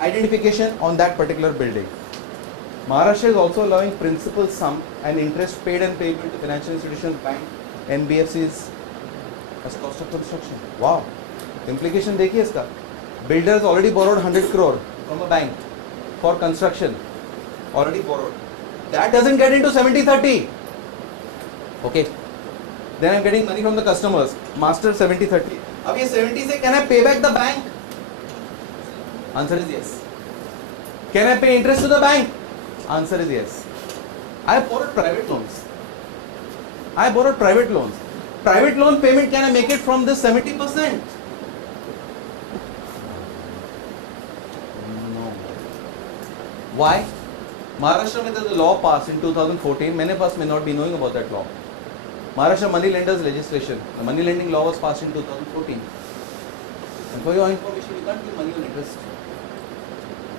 identification on that particular building. Maharashtra is also allowing principal sum and interest paid and payable to financial institutions, bank, NBFCs as cost of construction. Wow. Implication देखिए इसका. Builders already borrowed 100 crore from a bank for construction. Already borrowed. That doesn't get into 70-30. Okay. Then I'm getting money from the customers. Master 70-30. अब ये 70 से can I pay back the bank? Answer is yes. Can I pay interest to the bank? Answer is yes. I borrowed private loans. Private loan payment, can I make it from this 70%? No. Why? Maharashtra में there's a law passed in 2014. Many of us may not be knowing about that law. Maharashtra money lenders legislation. The money lending law was passed in 2014. And for your information, you can't give money on interest.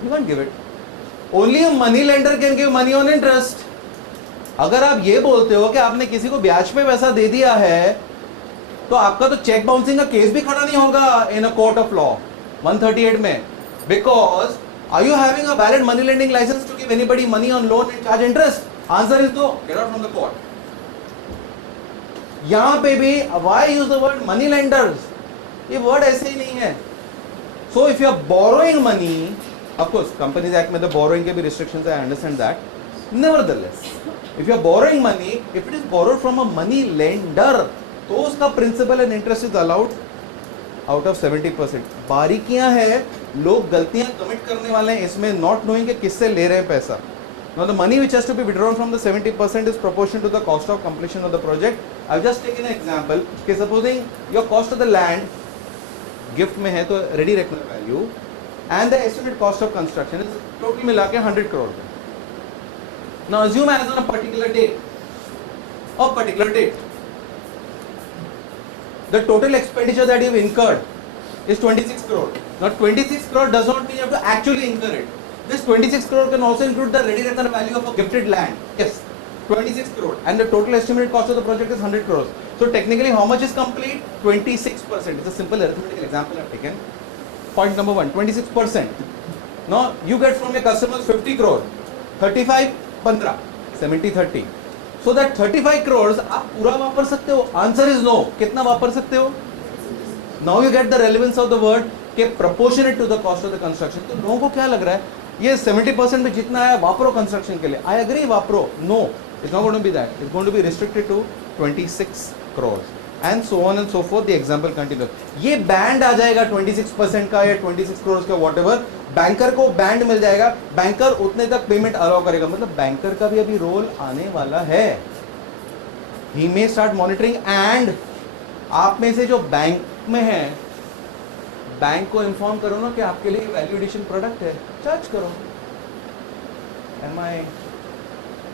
You can't give it. Only a money lender can give money on interest. अगर आप ये बोलते हो कि आपने किसी को ब्याज पे पैसा दे दिया है, तो आपका तो चेक बाउंसिंग का केस भी खड़ा नहीं होगा in a court of law 138 में, because are you having a valid money lending license to give anybody money on loan and charge interest? Answer is no. Get out from the court. यहाँ पे भी why use the word money lenders? ये word ऐसे ही नहीं है. So if you are borrowing money, of course Companies Act में the borrowing के भी restrictions है, I understand that. Nevertheless, if you are borrowing money, if it is borrowed from a money lender, तो उसका principal and interest is allowed out of 70%. बारीकियां है, लोग गलतियां commit करने वाले हैं इसमें, not knowing कि किससे ले रहे हैं पैसा. Now the money which has to be withdrawn from the 70% is proportional to the cost of completion of the project. I've just taken an example कि supposing your cost of the land gift में है तो ready reckoner value and the estimated cost of construction is total मिला के 100 crore. Now assume as on a particular date, the total expenditure that you've incurred is 26 crore. Now 26 crore does not mean you have to actually incur it. This 26 crore can also include the ready reckoner value of a gifted land. Yes, 26 crore. And the total estimated cost of the project is 100 crores. So technically how much is complete? 26%. It's a simple arithmetical example I've taken. Point number 1, 26%. Now you get from your customers 50 crore. 35, 15, 70, 30. So that 35 crores आप पूरा वापर सकते हो? Answer is no. कितना वापर सकते हो? Now you get the relevance of the word के proportionate to the cost of the construction. तो लोगों को क्या लग रहा है? ये 70% में जितना आया वापरो कंस्ट्रक्शन के लिए. I agree वापरो. No, it's not going to be that. It's going to be restricted to 26 crores. And so on and so forth. The example continues. ये बैंड आ जाएगा 26% का या 26 crores का whatever. बैंकर को बैंड मिल जाएगा. Banker उतने तक payment allow करेगा. मतलब बैंकर का भी अभी रोल आने वाला है. He may start monitoring and आप में से जो बैंक में है, बैंक को इन्फॉर्म करो ना कि आपके लिए वैल्यू एडिशन प्रोडक्ट है, चार्ज करो.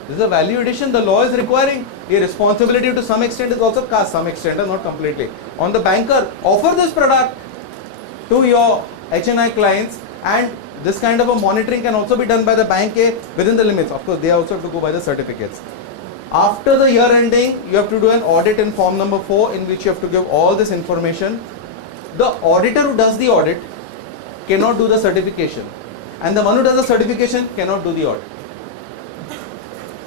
This is a value addition. The law is requiring a responsibility to some extent is also cast, some extent, not completely, on the banker. Offer this product to your HNI clients, and this kind of a monitoring can also be done by the bank within the limits. Of course, they also have to go by the certificates. After the year ending, you have to do an audit in form number 4, in which you have to give all this information. The auditor who does the audit cannot do the certification, and the one who does the certification cannot do the audit.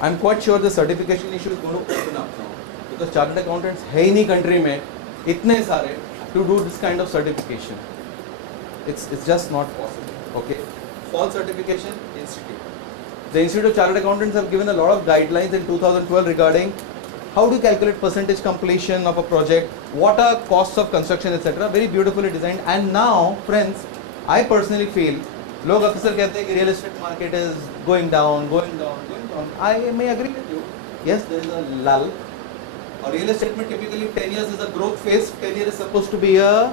I'm quite sure the certification issue is going to open up now, because chartered accountants है ही नहीं country में इतने सारे to do this kind of certification. It's just not possible. Okay. False certification institute. The Institute of Chartered Accountants have given a lot of guidelines in 2012 regarding how to calculate percentage completion of a project, what are costs of construction, etc. Very beautifully designed. And now, friends, I personally feel, लोग अक्सर कहते हैं कि real estate market is going down. I may agree with you. Yes, there is a lull. Or real estate में typically 10 years is a growth phase. 10 years is supposed to be a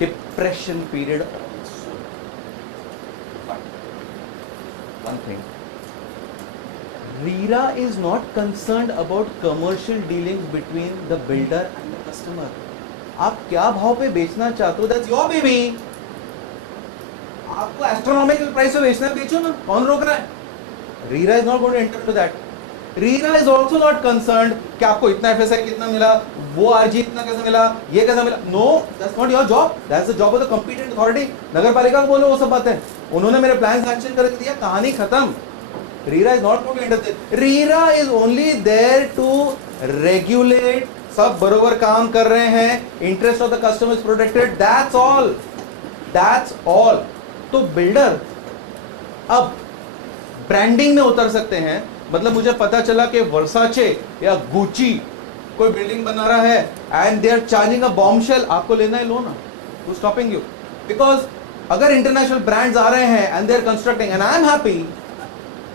depression period also. But one thing, RERA is not concerned about commercial dealings between the builder and the customer. आप क्या भाव पे बेचना चाहते हो? That's your baby. आपको astronomical price पे बेचना है, बेचो ना. कौन रोक रहा है? RERA is not going to enter into that. RERA is also not concerned कि आपको इतना FSI कितना मिला, वो RG इतना कैसे मिला, ये कैसे मिला. No, that's not your job. That's the job of the competent authority. नगर पालिका को बोलो वो सब बातें. उन्होंने मेरे प्लान सैंक्शन कर दिया, कहानी खत्म. RERA is not going to enter. RERA is only there to regulate. सब बरोबर काम कर रहे हैं, interest of the customer is protected, that's all, that's all. तो बिल्डर अब ब्रांडिंग में उतर सकते हैं. मतलब मुझे पता चला कि वर्साचे या गुची कोई बिल्डिंग बना रहा है and they are charging a bombshell, आपको लेना है लो ना, हु स्टॉपिंग यू? बिकॉज अगर इंटरनेशनल ब्रांड्स आ रहे हैं and they are constructing and I am happy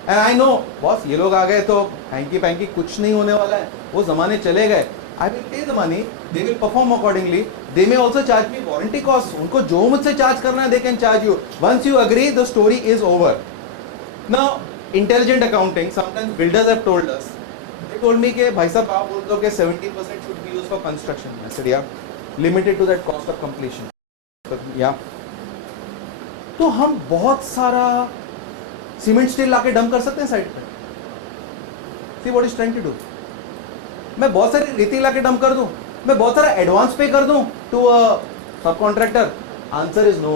and I know boss ये लोग आ गए तो हैंकी पैंकी कुछ नहीं होने वाला है, वो जमाने चले गए. I will pay the money, they will perform accordingly. They may also charge me warranty costs. उनको जो मुझसे चार्ज करना है, they can charge you. Once you agree, the story is over. Now, intelligent accounting, sometimes builders have told us. They told me कि भाई साहब आप बोलते हो कि 70% should be used for construction. I said yeah, limited to that cost of completion. Yeah. तो हम बहुत सारा सीमेंट स्टील लाके डंप कर सकते हैं साइड पे. See what is trying to do. मैं बहुत सारी रेती लाके डंप कर दूं, मैं बहुत सारा एडवांस पे कर दूं to a subcontractor? Answer is no.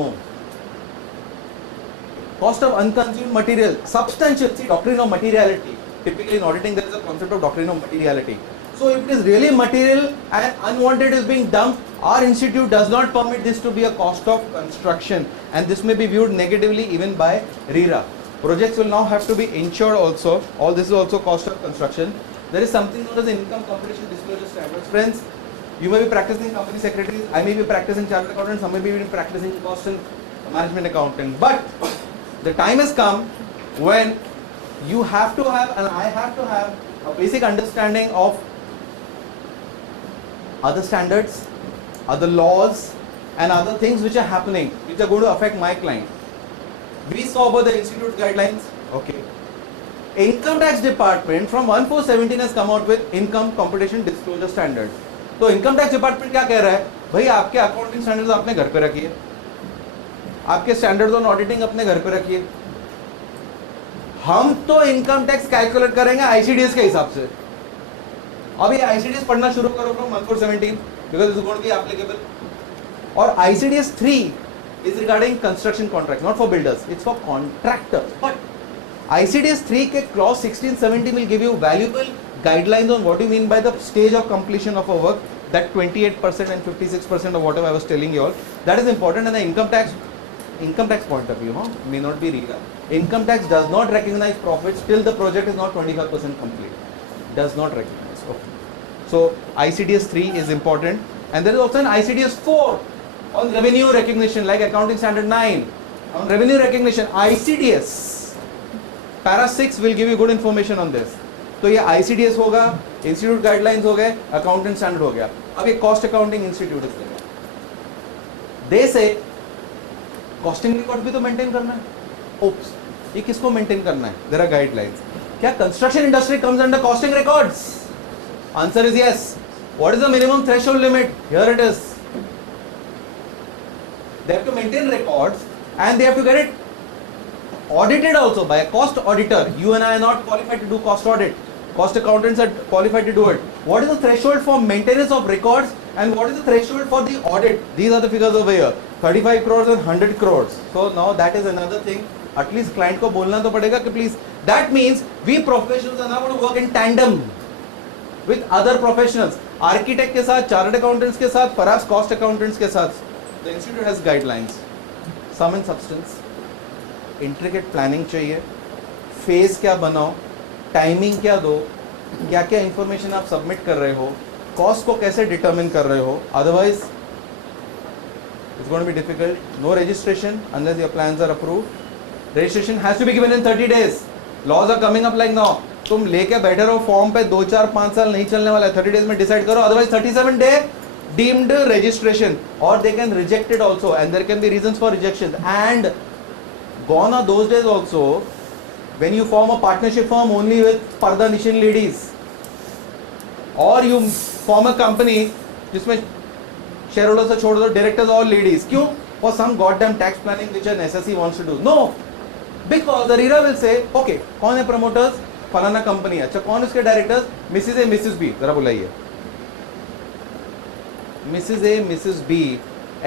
Cost of unconsumed material substantial. See doctrine of materiality, typically in auditing there is a concept of doctrine of materiality. So if it is really material and unwanted is being dumped, our institute does not permit this to be a cost of construction, and this may be viewed negatively even by RERA. Projects will now have to be insured also. All this is also cost of construction. There is something known as income competition disclosure standards. Friends, you may be practicing company secretaries, I may be practicing chartered accountants, some may be practicing cost and management accounting. But the time has come when you have to have, and I have to have, a basic understanding of other standards, other laws, and other things which are happening, which are going to affect my client. We saw about the institute guidelines. Okay. Income tax department from 1417 has come out with income competition disclosure standards. तो income tax department क्या कह रहा है? भाई आपके accounting standards अपने घर पे रखिए, आपके standards on auditing अपने घर पे रखिए. हम तो income tax calculate करेंगे ICDS के हिसाब से. अब ये ICDS पढ़ना शुरू करो from 1417 because it's going to be applicable. और ICDS 3 is regarding construction contracts, not for builders. It's for contractors. But ICDS 3 के clause 1670 will give you valuable guidelines on what you mean by the stage of completion of a work, that 28% and 56% of whatever I was telling you all. That is important. And the income tax point of view, may not be RERA. Income tax does not recognize profits till the project is not 25% complete. Does not recognize. Okay. So ICDS 3 is important, and there is also an ICDS 4 on revenue recognition, like accounting standard 9 on revenue recognition. ICDS Para 6 will give you good information on this. तो ये ICDS होगा, institute guidelines हो गए, accountant standard हो गया. अब ये cost accounting institute दे से कॉस्टिंग रिकॉर्ड भी तो मेंटेन करना है. ओप्स, ये किसको मेंटेन करना है? There are guidelines. क्या construction industry comes under costing records? Answer is yes. What is the minimum threshold limit? Here it is. They have to maintain records and they have to get it audited also by a cost auditor. You and I are not qualified to do cost audit. Cost accountants are qualified to do it. What is the threshold for maintenance of records and what is the threshold for the audit? These are the figures over here. 35 crores and 100 crores. So now that is another thing. At least client को बोलना तो पड़ेगा कि please. That means we professionals are now going to work in tandem with other professionals. Architect के साथ, chartered accountants के साथ, perhaps cost accountants के साथ. The institute has guidelines. Sum and substance. Intricate planning चाहिए. Phase क्या बनाओ, timing क्या दो, क्या क्या इंफॉर्मेशन आप सबमिट कर रहे हो, कॉस्ट को कैसे डिटरमिन कर रहे हो. Otherwise it's going to be difficult. No registration unless your plans are approved. Registration has to be given in 30 days. Laws are coming up like now. तुम लेके बैठे रहो फॉर्म पे, 2 4 5 साल नहीं चलने वाला है. 30 days में डिसाइड करो. Otherwise 37 day deemed registration, or they can reject it also, and there can be reasons for rejection. And gone are those days also when you form a partnership firm only with Parda Nishan ladies, or you form a company जिसमें shareholders से छोड़ दो, directors all ladies. क्यों? For some goddamn tax planning which an SSE wants to do. No, because the RERA will say, okay, कौन है promoters? फलाना company. अच्छा, कौन उसके directors? Mrs. A, Mrs. B. जरा बुलाइए. Mrs. A, Mrs. B,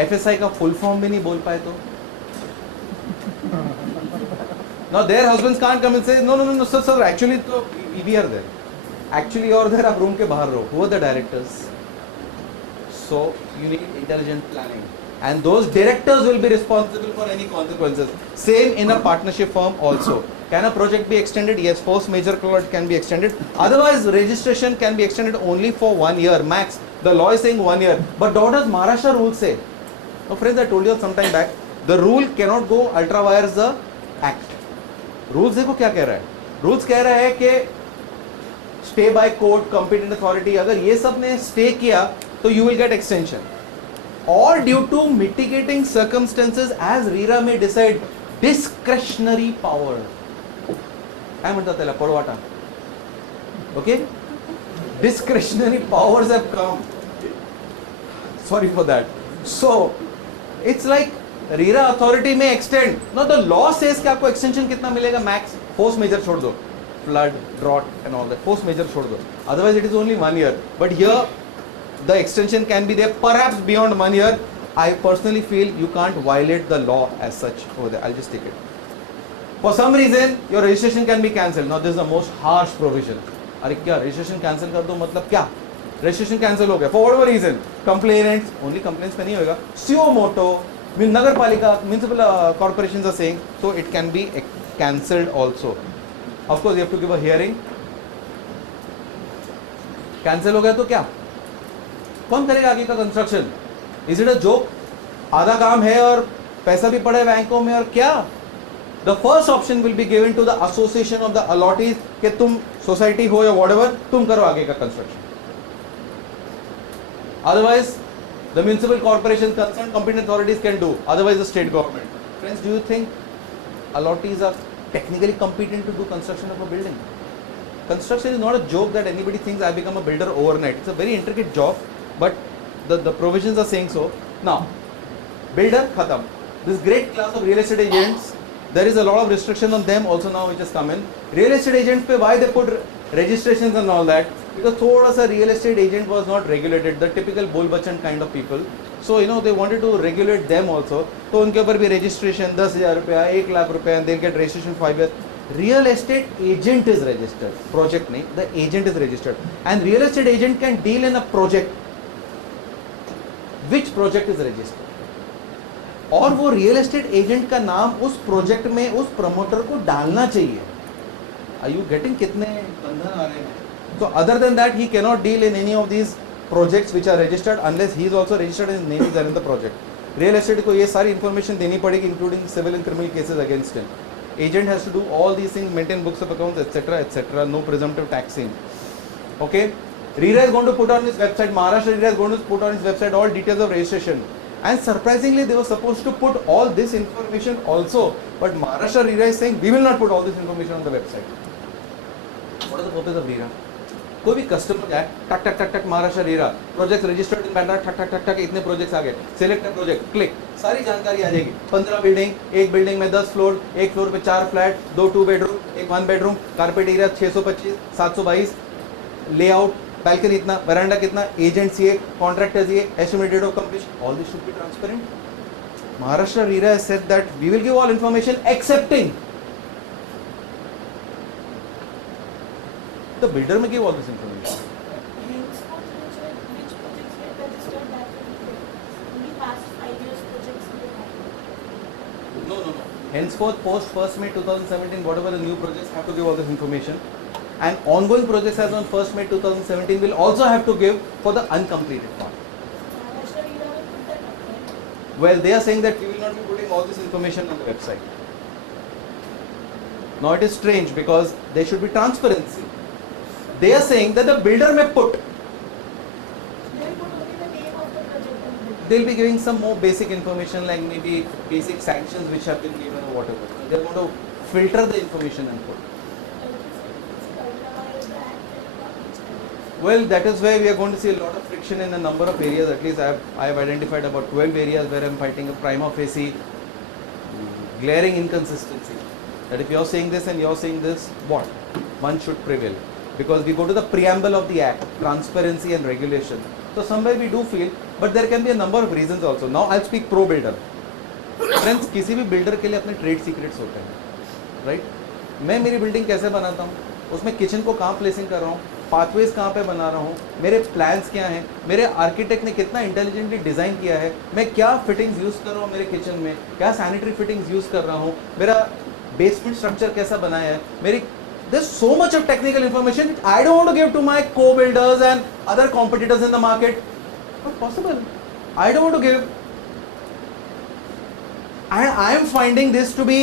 FSI का फुल फॉर्म भी नहीं बोल पाए तो Now their husbands can't come and say, no, no, no, no, sir, sir, actually तो we are there. Actually you are there, आप room के बाहर रहो. Who are the directors? So you need intelligent planning. And those directors will be responsible for any consequences. Same in a partnership firm also. Can a project be extended? Yes, force majeure clause can be extended. Otherwise, registration can be extended only for 1 year max. The law is saying 1 year. But what does Maharashtra rule say? No, friends, I told you some time back, the rule cannot go ultra vires the act. Rules देखो क्या कह रहा है? Rules कह रहा है कि stay by court, competent authority. अगर ये सब ने stay किया, तो you will get extension. Or due to mitigating circumstances, as RERA may decide, discretionary power. काय म्हणतात त्याला पळवाटा? Okay? Discretionary powers have come. Sorry for that. So, it's like RERA authority may extend. Now the law says कि आपको extension कितना मिलेगा max? Force majeure छोड़ दो. Flood, drought and all that. Force majeure छोड़ दो. Otherwise it is only 1 year. But here the extension can be there perhaps beyond 1 year. I personally feel you can't violate the law as such over there. I'll just take it. For some reason, your registration can be cancelled. Now, this is the most harsh provision. अरे क्या registration cancel कर दो मतलब क्या? Registration cancel हो गया. For whatever reason, complainants only complaints पे नहीं होगा. Suo moto, नगर पालिका, municipal corporations are saying so it can be cancelled also. Of course, you have to give a hearing. Cancel हो गया तो क्या? कौन करेगा आगे का construction? Is it a joke? आधा काम है और पैसा भी पड़े बैंकों में और क्या? The first option will be given to the association of the allottees कि तुम सोसाइटी हो या व्हाटएवर, तुम करो आगे का construction. Otherwise the municipal corporation concern competent authorities can do, otherwise the state government. Friends, do you think allottees are technically competent to do construction of a building? Construction is not a joke that anybody thinks I become a builder overnight. It's a very intricate job. But the provisions are saying so. Now, builder, khatam. This great class of real estate agents, there is a lot of restriction on them also now which has come in. Real estate agents pe why they put registrations and all that? Because thoda sa real estate agent was not regulated, the typical bol bachan kind of people. So they wanted to regulate them also. So unke upar bhi registration 10,000 rupees, 1 lakh rupees, and they'll get registration 5 years. Real estate agent is registered. Project nahi, the agent is registered. And real estate agent can deal in a project. Which project is registered? और वो real estate agent का नाम उस project में उस promoter को डालना चाहिए. आर यू गेटिंग कितने बंधन आ रहे हैं? So other than that, he cannot deal in any of these projects which are registered unless he is also registered and his name is there in the project. Real estate को ये सारी information देनी पड़ेगी, including civil and criminal cases against him. Agent has to do all these things, maintain books of accounts, etc., etc. No presumptive taxing. Okay. RERA is going to put on his website, Maharashtra RERA is going to put on his website all details of registration. And surprisingly, they were supposed to put all this information also. But Maharashtra RERA is saying, we will not put all this information on the website. What is the purpose of RERA? कोई भी customer जाए, टक टक टक टक Maharashtra RERA, project registered in Bandra, ठक ठक ठक ठक इतने प्रोजेक्ट्स आ गए, सिलेक्ट प्रोजेक्ट, क्लिक, सारी जानकारी आ जाएगी. 15 बिल्डिंग, एक बिल्डिंग में 10 फ्लोर, एक फ्लोर पे 4 फ्लैट, 2 बेडरूम, एक 1 bedroom, carpet area 625, 722, layout, balcony इतना, veranda कितना, agents ये, contractors ये, estimated of completion, all this should be transparent. Maharashtra RERA has said that we will give all information excepting the builder may give all this information. Which projects get registered that will be only past 5 years projects will have. No. Henceforth, post 1st May 2017, whatever the new projects have to give all this information. And ongoing projects as on 1st May 2017 will also have to give for the uncompleted part. Maharashtra RERA will put that up, right? Well, they are saying that we will not be putting all this information on the website. Now it is strange because there should be transparency. They are saying that the builder may put. They will put only the name of the project and the They'll be giving some more basic information like maybe basic sanctions which have been given or whatever. They're going to filter the information and put. Well, that is where we are going to see a lot of friction in a number of areas. At least I have identified about 12 areas where I'm fighting a prima facie glaring inconsistency. That if you're saying this and you're saying this, what? One should prevail. Because we go to the preamble of the act, transparency and regulation. So somewhere we do feel, but there can be a number of reasons also. Now I'll speak pro builder. Friends, किसी भी builder के लिए अपने trade secrets होते हैं. Right? मैं मेरी building कैसे बनाता हूँ, उसमें किचन को कहाँ प्लेसिंग कर रहा हूँ, पाथवेज कहाँ पे बना रहा हूँ, मेरे प्लान्स क्या हैं, मेरे आर्किटेक्ट ने कितना इंटेलिजेंटली डिज़ाइन किया है, मैं क्या फिटिंग्स यूज़ कर रहा हूँ मेरे किचन में, क्या सैनिटरी फिटिंग्स यूज़ कर रहा हूँ, मेरा बेसमेंट स्ट्रक्चर कैसा बनाया है, मेरी there's so much of technical information which I don't want to give to my co-builders and other competitors in the market. Not possible. I don't want to give. And I am finding this to be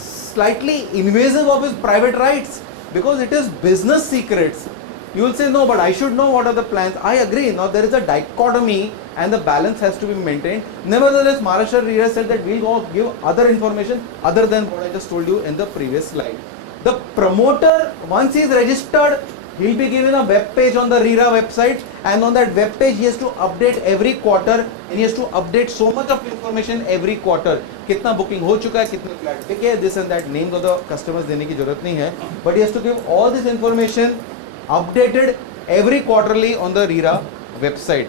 slightly invasive of his private rights because it is business secrets. You will say, no, but I should know what are the plans. I agree. Now there is a dichotomy and the balance has to be maintained. Nevertheless, Maharashtra RERA said that we will give other information other than what I just told you in the previous slide. The promoter, once he is registered, he will be given a web page on the RERA website, and on that web page he has to update every quarter, and he has to update so much of information every quarter. कितना booking हो चुका है, कितने flat बिके है, this and that, names of the customers देने की जरूरत नहीं है, but he has to give all this information updated every quarterly on the RERA website.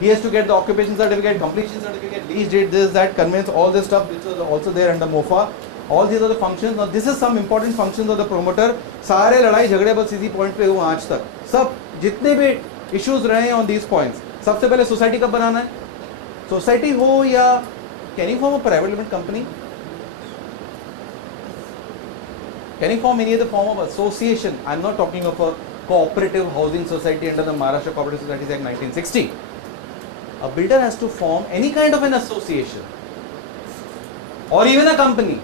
He has to get the occupation certificate, completion certificate, lease date, this, that, conveyance, all this stuff which was also there under MOFA. All these are the functions. Now this is some important functions of the promoter. सारे लड़ाई झगड़े बस इसी point पे हुआ आज तक. सब जितने भी इश्यूज रहे हैं ऑन दीज पॉइंट्स, सबसे पहले सोसाइटी कब बनाना है, सोसाइटी हो या can you form a private limited company, can you form any other form of association. I am not talking of a cooperative housing society under the Maharashtra cooperative societies act 1960. A builder has to form any kind of an association or even a company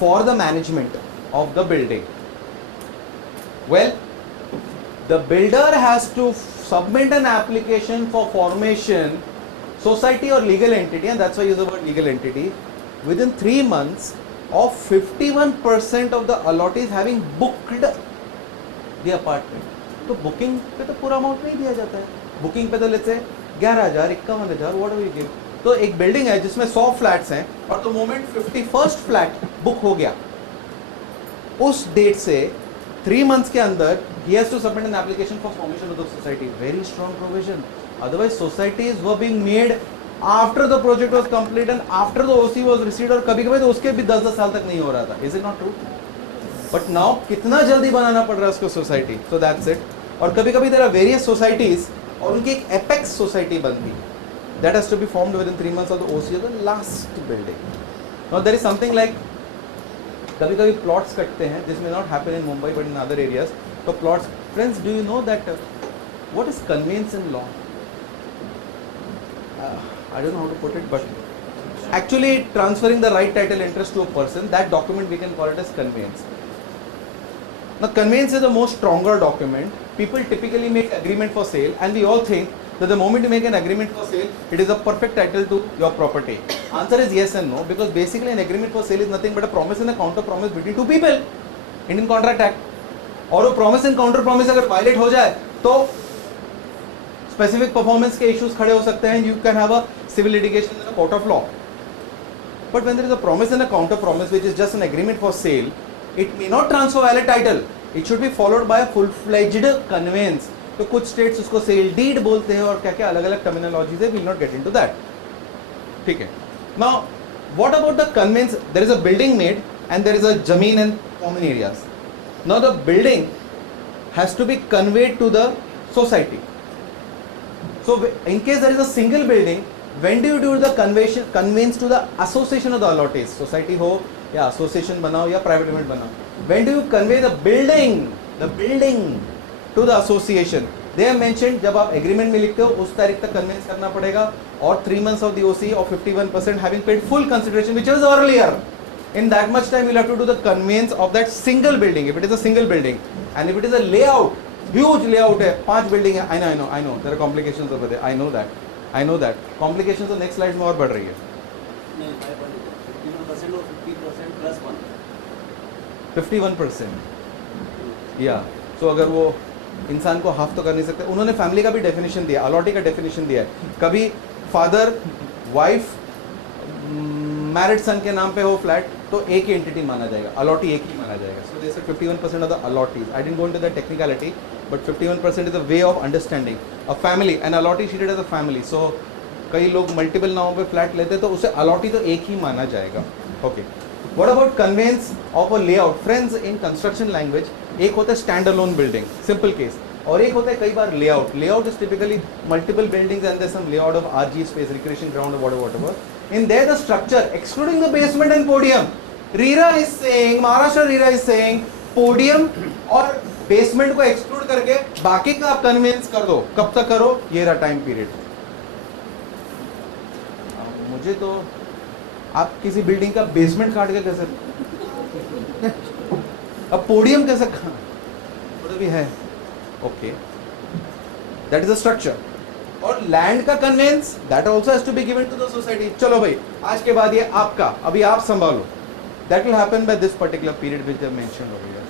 for the management of the building. Well, the builder has to submit an application for formation, society or legal entity, and that's why I use the word legal entity, within 3 months of 51% of the allottees having booked the apartment. तो booking पे तो पूरा amount नहीं दिया जाता है, booking पे तो लेते हैं 11,000, 51,000, व्हाट डू वी गिव. तो एक बिल्डिंग है जिसमें 100 फ्लैट्स हैं और तो मोमेंट 51st फ्लैट बुक हो गया, उस डेट से 3 मंथ्स के अंदर he has to submit an application for formation of the society. Very strong provision. Otherwise societies were being made after the project was complete and after the OC was received, और कभी कभी तो उसके भी 10-10 साल तक नहीं हो रहा था. Is it not true? But now कितना जल्दी बनाना पड़ रहा है उसको सोसाइटी. So that's it. और कभी कभी there are various societies और उनकी एक एपेक्स सोसाइटी बनती है. That has to be formed within 3 months of the OC of the last building. Now there is something like, कभी कभी plots कटते हैं. This may not happen in Mumbai but in other areas. So plots, friends, do you know that what is conveyance in law? I don't know how to put it, but actually transferring the right title interest to a person, that document we can call it as conveyance. Now conveyance is the most stronger document. People typically make agreement for sale and we all think that the moment you make an agreement for sale, it is a perfect title to your property. Answer is yes and no, because basically an agreement for sale is nothing but a promise and a counter promise between two people. Indian Contract Act. और वो promise and counter promise अगर violate हो जाए तो specific performance के issues खड़े हो सकते हैं. You can have a civil litigation in a court of law. But when there is a promise and a counter promise which is just an agreement for sale, it may not transfer valid title. It should be followed by a full-fledged conveyance. तो कुछ states उसको sale deed बोलते हैं और क्या क्या अलग अलग टर्मिनोलॉजीज है. Will not get into that. ठीक है. Now what about the conveyance? There is a building made and there is a zameen and common areas. Now the building has to be conveyed to the society. So in case there is a single building, when do you do the conveyance to the association of the allottees? Society हो या association बनाओ या private limited बनाओ, when do you convey the building to the association? They have mentioned जब आप agreement में लिखते हो उस तारीख तक convince करना पड़ेगा और 3 months of the OC of 51% having paid full consideration which was earlier. In that much time you'll have to do the conveyance of that single building if it is a single building, and if it is a layout, huge layout है, 5 building है. I know there are complications over there. I know that complications तो next slides में और बढ़ रही है. 51% or 50% plus 1. 51%. या so अगर वो इंसान को हाफ तो कर नहीं सकते. उन्होंने फैमिली का भी डेफिनेशन दिया, अलॉटी का डेफिनेशन दिया है. कभी फादर वाइफ मैरिड सन के नाम पे हो फ्लैट तो एक ही एंटिटी माना जाएगा, अलॉटी एक ही माना जाएगा. So they said 51% of the allottees. I didn't go into the technicality but 51% is a way of understanding a family. An allottee treated as a family. So कई लोग मल्टीपल नामों पे फ्लैट लेते हैं तो उसे अलॉटी तो एक ही माना जाएगा. Okay. What about conveyance of a layout? Friends, in construction language, एक होता है standalone building, simple case, और एक होता है कई बार layout. Layout is typically multiple buildings and there's some layout of RG space, recreation ground, or whatever. In there, the structure, excluding the basement and podium, RERA is saying, Maharashtra RERA is saying, podium और basement को exclude करके बाकी का आप conveyance कर दो. कब तक करो? ये रहा time period. मुझे तो आप किसी बिल्डिंग का बेसमेंट काट के कैसे अब पोडियम कैसे भी है okay that is a structure और लैंड का conveyance that also has to be given to the society चलो भाई आज के बाद ये आपका अभी आप संभालो that will happen by this particular period which I mentioned over here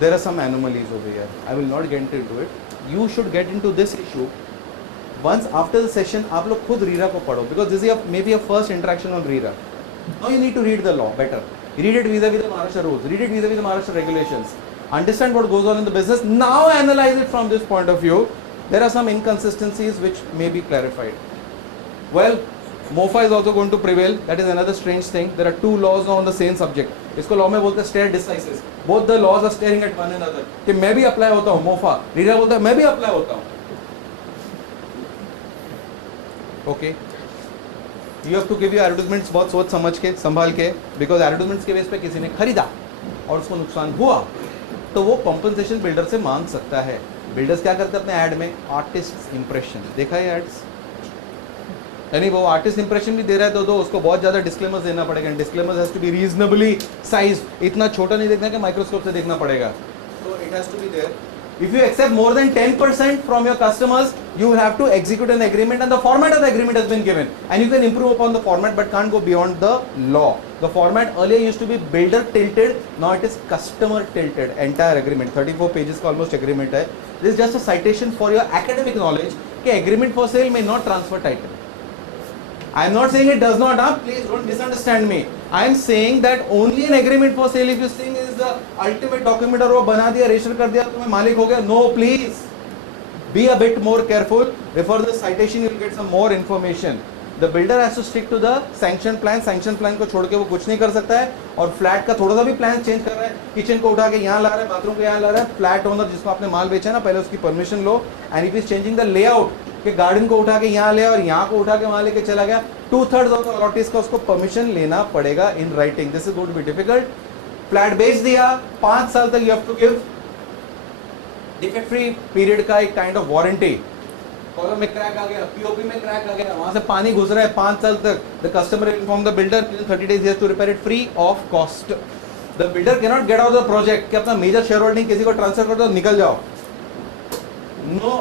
there are some anomalies over here I will not get into it you should get into this issue once after the session आप लोग खुद रीरा को पढ़ो because this is maybe a first interaction on RERA. Now you need to read the law better. Read it vis-a-vis the Maharashtra rules. Read it vis-a-vis the Maharashtra regulations. Understand what goes on in the business. Now analyze it from this point of view. There are some inconsistencies which may be clarified. Well, MOFA is also going to prevail. That is another strange thing. There are two laws now on the same subject. इसको law में बोलते हैं stare decisis. Both the laws are staring at one another. कि मैं भी apply होता हूँ MOFA. RERA बोलता है मैं भी apply होता हूँ. Okay you have to give you advertisements बहुत सोच समझ के संभाल के बिकॉज एडवर्टाइजमेंट्स के बेस पे किसी ने खरीदा और उसको नुकसान हुआ तो वो कॉम्पनसेशन बिल्डर से मांग सकता है बिल्डर्स क्या करते हैं अपने ऐड में आर्टिस्ट इंप्रेशन देखा है एड्स यानी वो आर्टिस्ट इंप्रेशन भी दे रहा है तो उसको बहुत ज़्यादा डिस्क्लेमर्स देना पड़ेगा disclaimers has to be reasonably size इतना छोटा नहीं देखना कि माइक्रोस्कोप से देखना पड़ेगा तो it has to be there If you accept more than 10% from your customers, you will have to execute an agreement and the format of the agreement has been given. And you can improve upon the format but can't go beyond the law. The format earlier used to be builder tilted, now it is customer tilted. Entire agreement, 34 pages का almost agreement है. This is just a citation for your academic knowledge कि agreement for sale may not transfer title. I am not saying it does not, please don't misunderstand me. I am saying that only an agreement for sale if you think is the ultimate document और वो बना दिया register कर दिया तुम्हें मालिक हो गया. No, please. Be a bit more careful. Before the citation you will get some more information. The builder has to stick to the sanction plan. Sanction plan को छोड़ के वो कुछ नहीं कर सकता है और फ्लैट का थोड़ा सा भी प्लान चेंज कर रहा है किचन को उठा के यहाँ ला रहा है बाथरूम को यहाँ ला रहा है फ्लैट ओनर जिसको आपने माल बेचा ना पहले उसकी permission low and if is changing the layout कि गार्डन को उठा के यहाँ ले और यहाँ को उठा के वहाँ लेके चला गया 2/3 ऑफ द अलॉटीज का उसको परमिशन लेना पड़ेगा in writing this is going to be difficult flat बेच दिया 5 साल तक you have to give defect free period का एक काइंड ऑफ वारंटी कॉलम में क्रैक आ गया पीओपी में क्रैक आ गया वहां से पानी घुस रहा है 5 साल तक the customer inform the builder with 30 days he has to repair it free of cost the builder cannot get out of the project कि अपना मेजर शेयर होल्डिंग किसी को ट्रांसफर कर दो निकल जाओ नो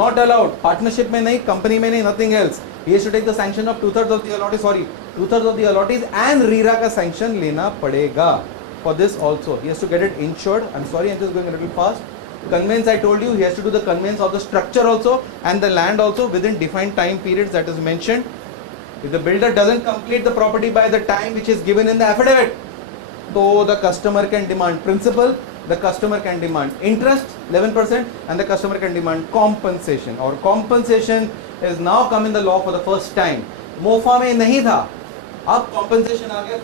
not allowed partnership में नहीं कंपनी में नहीं nothing else he has to take the sanction of 2/3 of the allottees 2/3 of the allottees and RERA का sanction लेना पड़ेगा for this also he has to get it insured I'm sorry I'm just going a little fast conveyance I told you he has to do the conveyance of the structure also and the land also within defined time periods that is mentioned if the builder doesn't complete the property by the time which is given in the affidavit so the customer can demand principal the customer can demand interest 11% and the customer can demand compensation or compensation is now come in the law for the first time MOFA में नहीं था अब compensation आ गया